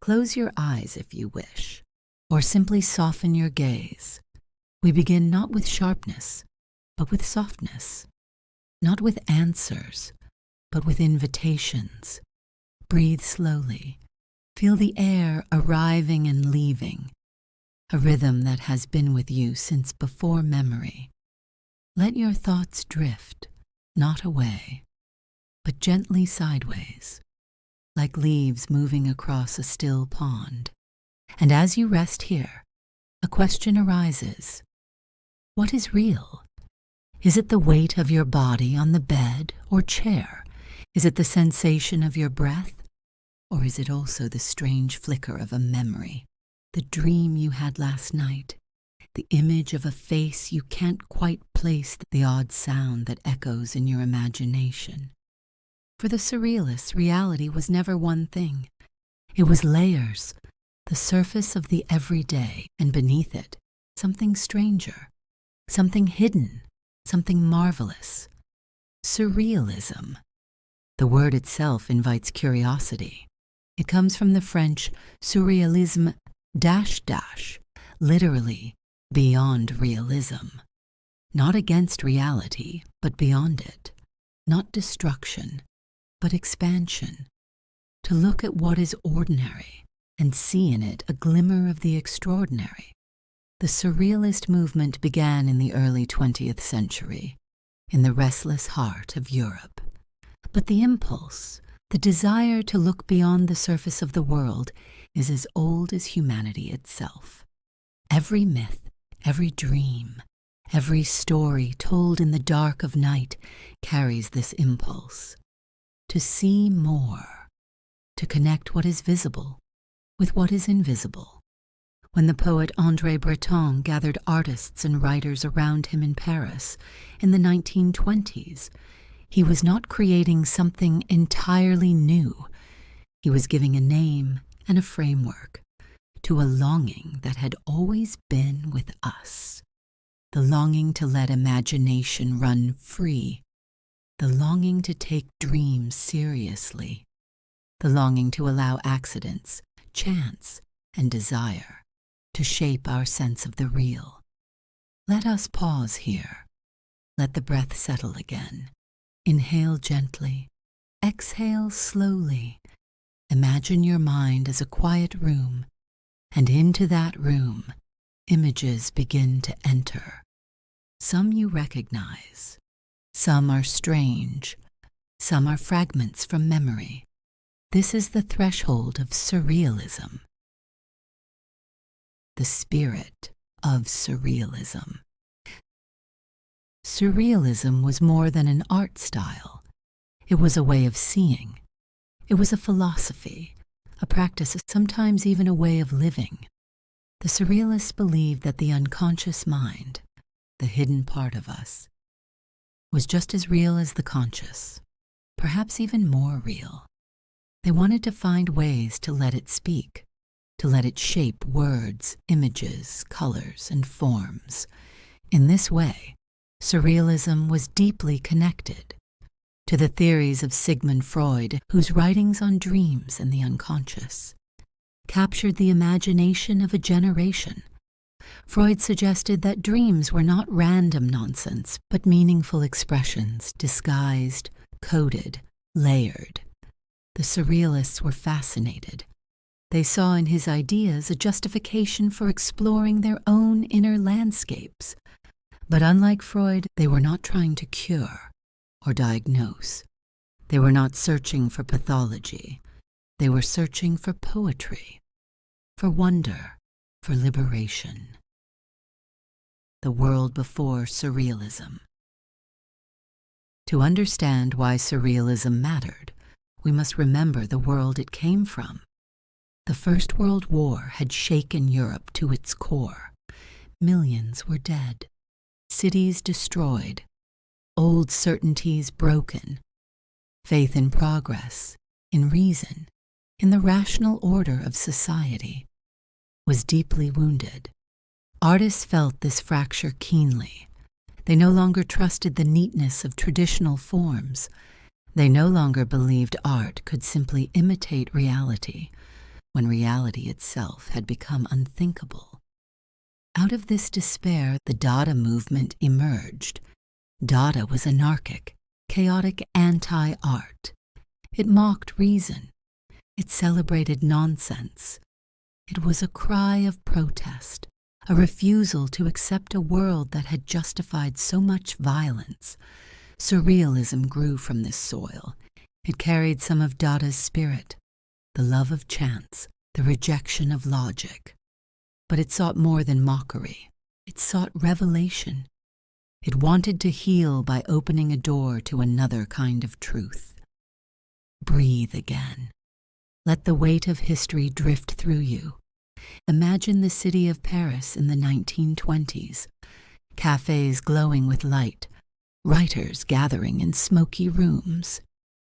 Close your eyes if you wish, or simply soften your gaze. We begin not with sharpness, but with softness. Not with answers, but with invitations. Breathe slowly. Feel the air arriving and leaving, a rhythm that has been with you since before memory. Let your thoughts drift, not away, but gently sideways, like leaves moving across a still pond. And as you rest here, a question arises. What is real? Is it the weight of your body on the bed or chair? Is it the sensation of your breath? Or is it also the strange flicker of a memory, the dream you had last night, the image of a face you can't quite place, the odd sound that echoes in your imagination? For the Surrealists, reality was never one thing. It was layers, the surface of the everyday, and beneath it, something stranger, something hidden, something marvelous. Surrealism. The word itself invites curiosity. It comes from the French surrealism -- literally beyond realism. Not against reality, but beyond it. Not destruction, but expansion. To look at what is ordinary and see in it a glimmer of the extraordinary. The Surrealist movement began in the early 20th century, in the restless heart of Europe. But the impulse, the desire to look beyond the surface of the world, is as old as humanity itself. Every myth, every dream, every story told in the dark of night carries this impulse. To see more, to connect what is visible with what is invisible. When the poet André Breton gathered artists and writers around him in Paris in the 1920s, he was not creating something entirely new. He was giving a name and a framework to a longing that had always been with us. The longing to let imagination run free. The longing to take dreams seriously. The longing to allow accidents, chance, and desire to shape our sense of the real. Let us pause here. Let the breath settle again. Inhale gently. Exhale slowly. Imagine your mind as a quiet room, and into that room, images begin to enter. Some you recognize. Some are strange. Some are fragments from memory. This is the threshold of surrealism. The spirit of surrealism. Surrealism was more than an art style. It was a way of seeing. It was a philosophy, a practice, sometimes even a way of living. The Surrealists believed that the unconscious mind, the hidden part of us, was just as real as the conscious, perhaps even more real. They wanted to find ways to let it speak, to let it shape words, images, colors, and forms. In this way, Surrealism was deeply connected to the theories of Sigmund Freud, whose writings on dreams and the unconscious captured the imagination of a generation. Freud suggested that dreams were not random nonsense, but meaningful expressions, disguised, coded, layered. The Surrealists were fascinated. They saw in his ideas a justification for exploring their own inner landscapes. But unlike Freud, they were not trying to cure or diagnose. They were not searching for pathology. They were searching for poetry, for wonder, for liberation. The world before Surrealism. To understand why Surrealism mattered, we must remember the world it came from. The First World War had shaken Europe to its core. Millions were dead, cities destroyed, old certainties broken, faith in progress, in reason, in the rational order of society, was deeply wounded. Artists felt this fracture keenly. They no longer trusted the neatness of traditional forms. They no longer believed art could simply imitate reality, when reality itself had become unthinkable. Out of this despair, the Dada movement emerged. Dada was anarchic, chaotic anti-art. It mocked reason. It celebrated nonsense. It was a cry of protest, a refusal to accept a world that had justified so much violence. Surrealism grew from this soil. It carried some of Dada's spirit, the love of chance, the rejection of logic. But it sought more than mockery. It sought revelation. It wanted to heal by opening a door to another kind of truth. Breathe again. Let the weight of history drift through you. Imagine the city of Paris in the 1920s, cafes glowing with light, writers gathering in smoky rooms,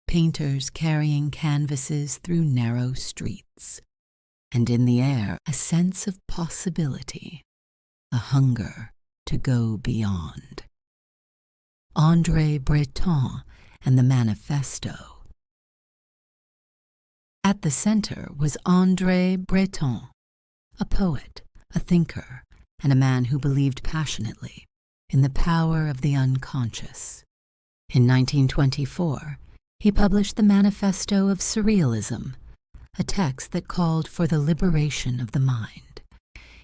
painters carrying canvases through narrow streets, and in the air a sense of possibility, a hunger to go beyond. André Breton and the Manifesto. At the center was André Breton, a poet, a thinker, and a man who believed passionately in the power of the unconscious. In 1924, he published the Manifesto of Surrealism, a text that called for the liberation of the mind.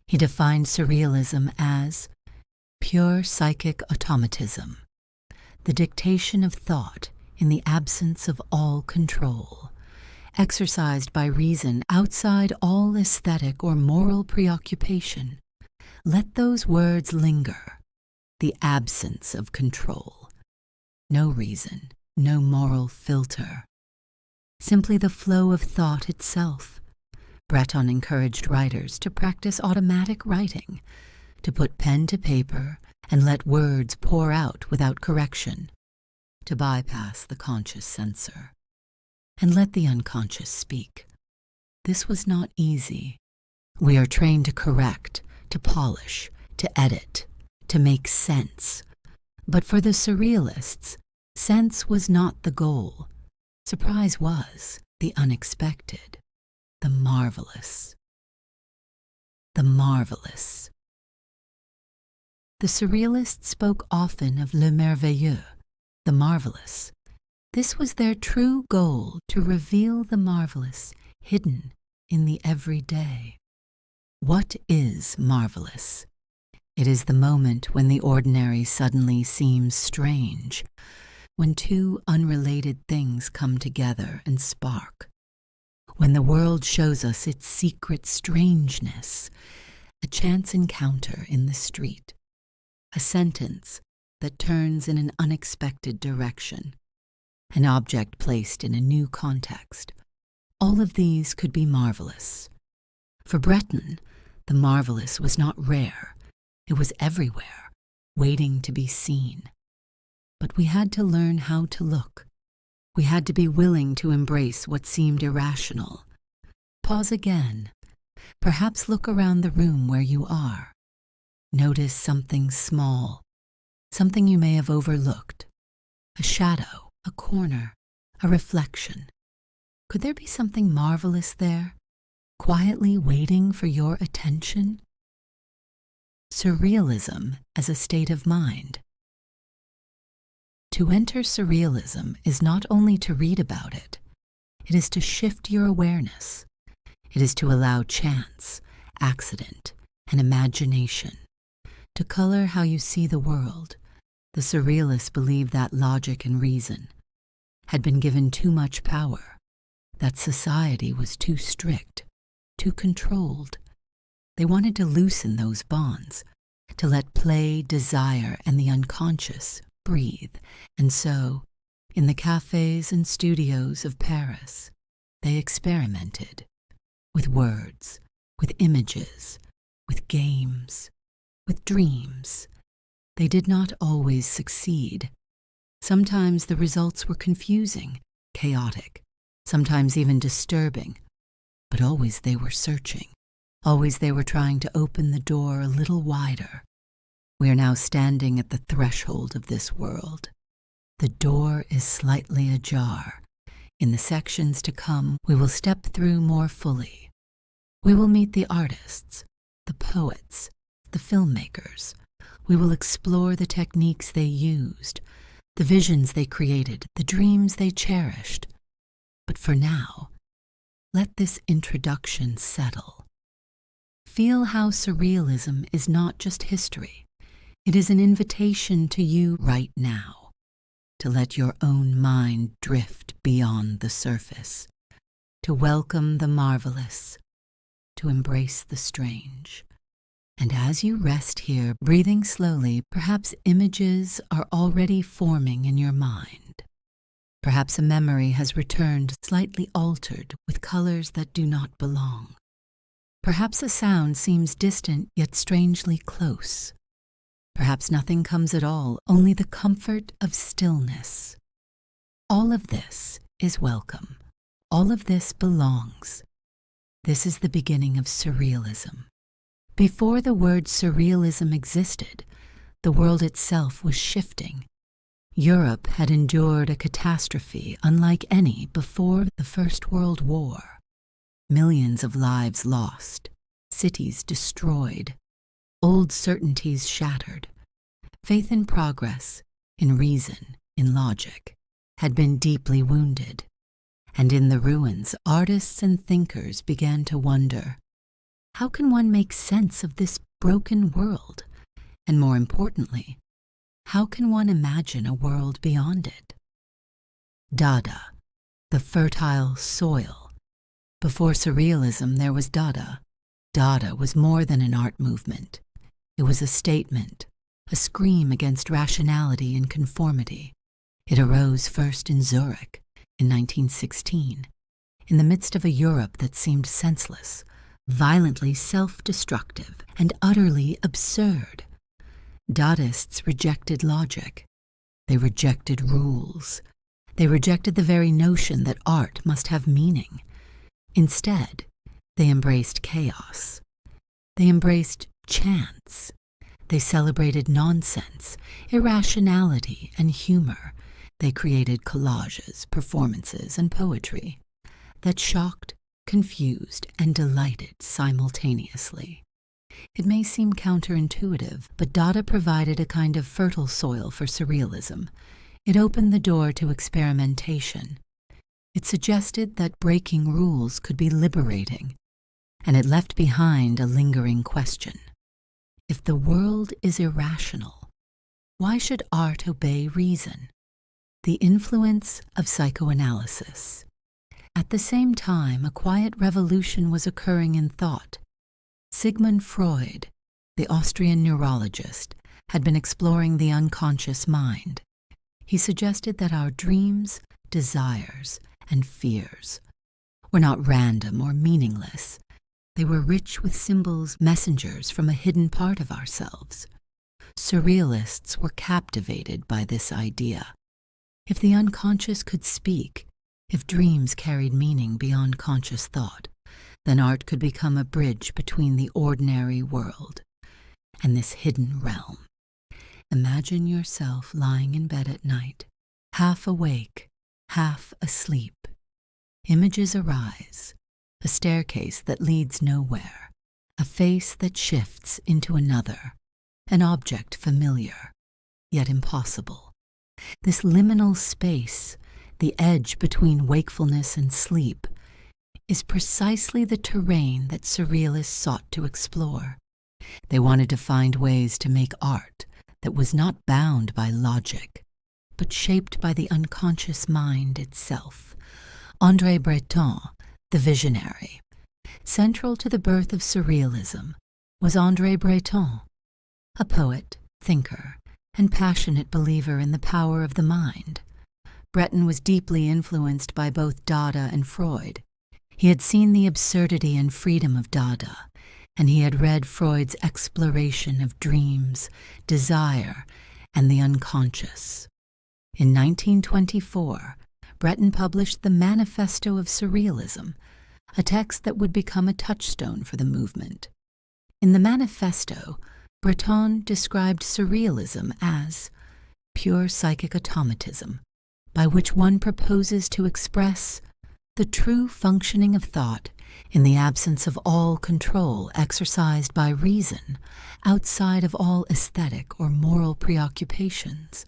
He defined surrealism as pure psychic automatism, the dictation of thought in the absence of all control, exercised by reason outside all aesthetic or moral preoccupation. Let those words linger. The absence of control. No reason, no moral filter. Simply the flow of thought itself. Breton encouraged writers to practice automatic writing, to put pen to paper and let words pour out without correction, to bypass the conscious censor, and let the unconscious speak. This was not easy. We are trained to correct, to polish, to edit, to make sense. But for the Surrealists, sense was not the goal. Surprise was the unexpected, the marvelous. The marvelous. The Surrealists spoke often of le merveilleux, the marvelous. This was their true goal, to reveal the marvelous hidden in the everyday. What is marvelous? It is the moment when the ordinary suddenly seems strange, when two unrelated things come together and spark, when the world shows us its secret strangeness, a chance encounter in the street, a sentence that turns in an unexpected direction, an object placed in a new context. All of these could be marvelous. For Breton, the marvelous was not rare. It was everywhere, waiting to be seen. But we had to learn how to look. We had to be willing to embrace what seemed irrational. Pause again. Perhaps look around the room where you are. Notice something small, something you may have overlooked. A shadow, a corner, a reflection. Could there be something marvelous there, quietly waiting for your attention? Surrealism as a state of mind. To enter surrealism is not only to read about it, it is to shift your awareness. It is to allow chance, accident, and imagination to color how you see the world. The surrealists believed that logic and reason had been given too much power, that society was too strict, too controlled. They wanted to loosen those bonds, to let play, desire, and the unconscious breathe. And so, in the cafes and studios of Paris, they experimented with words, with images, with games, with dreams. They did not always succeed. Sometimes the results were confusing, chaotic, sometimes even disturbing, but always they were searching. Always they were trying to open the door a little wider. We are now standing at the threshold of this world. The door is slightly ajar. In the sections to come, we will step through more fully. We will meet the artists, the poets, the filmmakers. We will explore the techniques they used, the visions they created, the dreams they cherished. But for now, let this introduction settle. Feel how Surrealism is not just history. It is an invitation to you right now to let your own mind drift beyond the surface, to welcome the marvelous, to embrace the strange. And as you rest here, breathing slowly, perhaps images are already forming in your mind. Perhaps a memory has returned slightly altered with colors that do not belong. Perhaps a sound seems distant yet strangely close. Perhaps nothing comes at all, only the comfort of stillness. All of this is welcome. All of this belongs. This is the beginning of Surrealism. Before the word Surrealism existed, the world itself was shifting. Europe had endured a catastrophe unlike any before the First World War. Millions of lives lost, cities destroyed, old certainties shattered. Faith in progress, in reason, in logic, had been deeply wounded. And in the ruins, artists and thinkers began to wonder, how can one make sense of this broken world? And more importantly, how can one imagine a world beyond it? Dada, the fertile soil. Before Surrealism, there was Dada. Dada was more than an art movement. It was a statement, a scream against rationality and conformity. It arose first in Zurich in 1916, in the midst of a Europe that seemed senseless, violently self-destructive, and utterly absurd. Dadaists rejected logic. They rejected rules. They rejected the very notion that art must have meaning. Instead, they embraced chaos. They embraced chance. They celebrated nonsense, irrationality, and humor. They created collages, performances, and poetry that shocked, confused, and delighted simultaneously. It may seem counterintuitive, but Dada provided a kind of fertile soil for Surrealism. It opened the door to experimentation. It suggested that breaking rules could be liberating, and it left behind a lingering question. If the world is irrational, why should art obey reason? The influence of psychoanalysis. At the same time, a quiet revolution was occurring in thought. Sigmund Freud, the Austrian neurologist, had been exploring the unconscious mind. He suggested that our dreams, desires, and fears were not random or meaningless. They were rich with symbols, messengers from a hidden part of ourselves. Surrealists were captivated by this idea. If the unconscious could speak, if dreams carried meaning beyond conscious thought, then art could become a bridge between the ordinary world and this hidden realm. Imagine yourself lying in bed at night, half awake, half asleep. Images arise, a staircase that leads nowhere, a face that shifts into another, an object familiar, yet impossible. This liminal space, the edge between wakefulness and sleep, is precisely the terrain that Surrealists sought to explore. They wanted to find ways to make art that was not bound by logic, but shaped by the unconscious mind itself. André Breton, the visionary. Central to the birth of Surrealism was André Breton, a poet, thinker, and passionate believer in the power of the mind. Breton was deeply influenced by both Dada and Freud. He had seen the absurdity and freedom of Dada, and he had read Freud's exploration of dreams, desire, and the unconscious. In 1924, Breton published the Manifesto of Surrealism, a text that would become a touchstone for the movement. In the Manifesto, Breton described Surrealism as pure psychic automatism, by which one proposes to express the true functioning of thought in the absence of all control exercised by reason, outside of all aesthetic or moral preoccupations.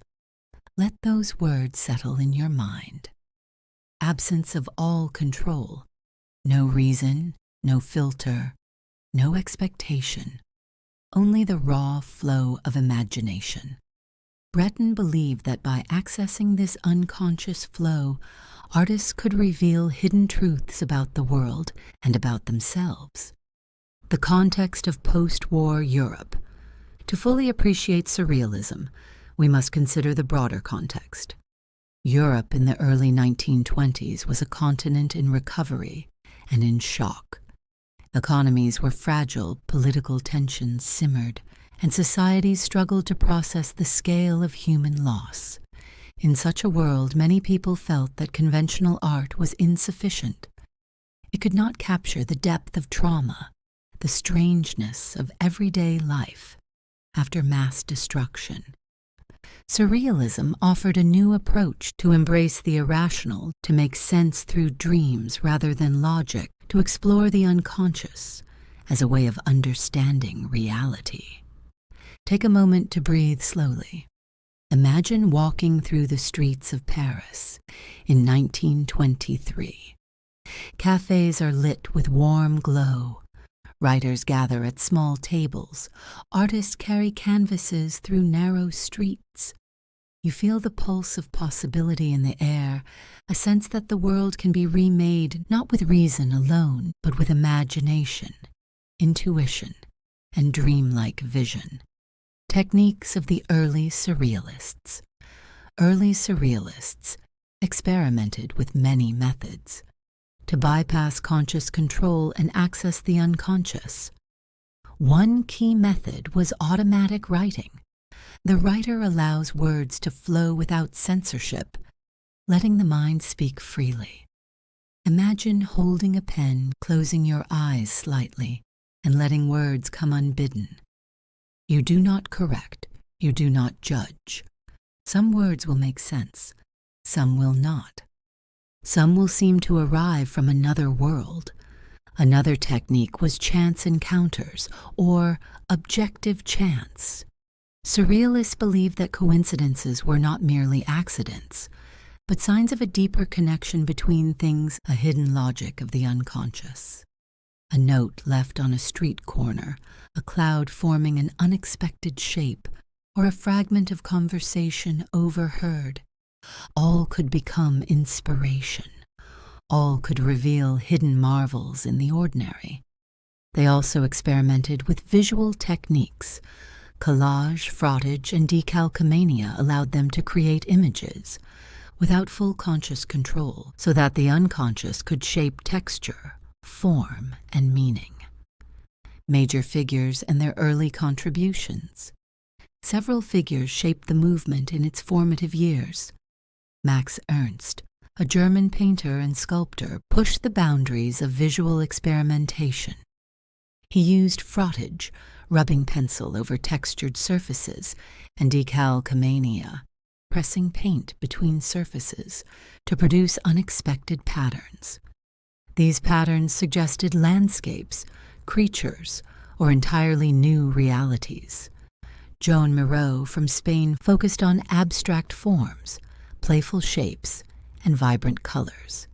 Let those words settle in your mind. Absence of all control, no reason, no filter, no expectation, only the raw flow of imagination. Breton believed that by accessing this unconscious flow, artists could reveal hidden truths about the world and about themselves. The context of post-war Europe. To fully appreciate Surrealism, we must consider the broader context. Europe in the early 1920s was a continent in recovery and in shock. Economies were fragile, political tensions simmered, and societies struggled to process the scale of human loss. In such a world, many people felt that conventional art was insufficient. It could not capture the depth of trauma, the strangeness of everyday life after mass destruction. Surrealism offered a new approach to embrace the irrational, to make sense through dreams rather than logic, to explore the unconscious as a way of understanding reality. Take a moment to breathe slowly. Imagine walking through the streets of Paris in 1923. Cafes are lit with warm glow. Writers gather at small tables. Artists carry canvases through narrow streets. You feel the pulse of possibility in the air, a sense that the world can be remade not with reason alone, but with imagination, intuition, and dreamlike vision. Techniques of the early Surrealists. Early Surrealists experimented with many methods to bypass conscious control and access the unconscious. One key method was automatic writing. The writer allows words to flow without censorship, letting the mind speak freely. Imagine holding a pen, closing your eyes slightly, and letting words come unbidden. You do not correct, you do not judge. Some words will make sense, some will not. Some will seem to arrive from another world. Another technique was chance encounters, or objective chance. Surrealists believed that coincidences were not merely accidents, but signs of a deeper connection between things, a hidden logic of the unconscious. A note left on a street corner, a cloud forming an unexpected shape, or a fragment of conversation overheard. All could become inspiration. All could reveal hidden marvels in the ordinary. They also experimented with visual techniques. Collage, frottage, and decalcomania allowed them to create images without full conscious control, so that the unconscious could shape texture, form, and meaning. Major figures and their early contributions. Several figures shaped the movement in its formative years. Max Ernst, a German painter and sculptor, pushed the boundaries of visual experimentation. He used frottage, rubbing pencil over textured surfaces, and decalcomania, pressing paint between surfaces, to produce unexpected patterns. These patterns suggested landscapes, creatures, or entirely new realities. Joan Miró from Spain focused on abstract forms, playful shapes, and vibrant colors.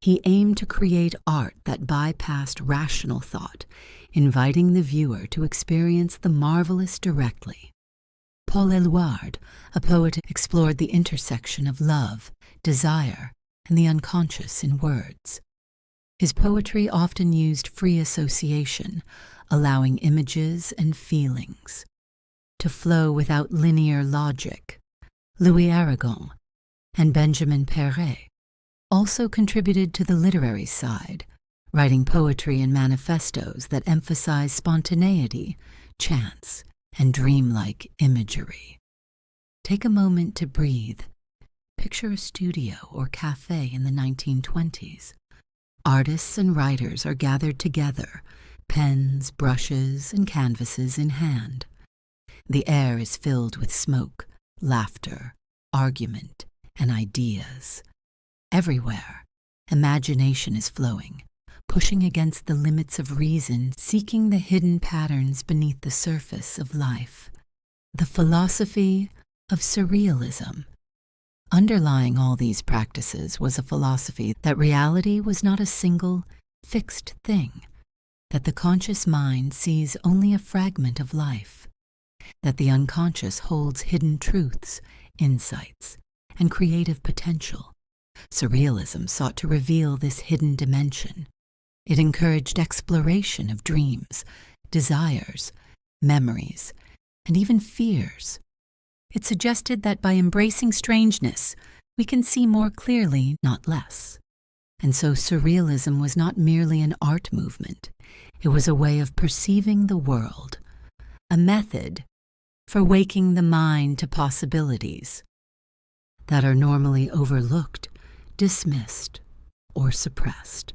He aimed to create art that bypassed rational thought, inviting the viewer to experience the marvelous directly. Paul Éluard, a poet, explored the intersection of love, desire, and the unconscious in words. His poetry often used free association, allowing images and feelings to flow without linear logic. Louis Aragon and Benjamin Perret also contributed to the literary side, writing poetry and manifestos that emphasize spontaneity, chance, and dreamlike imagery. Take a moment to breathe. Picture a studio or cafe in the 1920s. Artists and writers are gathered together, pens, brushes, and canvases in hand. The air is filled with smoke, laughter, argument, and ideas. Everywhere, imagination is flowing, pushing against the limits of reason, seeking the hidden patterns beneath the surface of life. The philosophy of Surrealism. Underlying all these practices was a philosophy that reality was not a single, fixed thing, that the conscious mind sees only a fragment of life, that the unconscious holds hidden truths, insights, and creative potential. Surrealism sought to reveal this hidden dimension. It encouraged exploration of dreams, desires, memories, and even fears. It suggested that by embracing strangeness, we can see more clearly, not less. And so Surrealism was not merely an art movement. It was a way of perceiving the world, a method for waking the mind to possibilities that are normally overlooked, dismissed, or suppressed.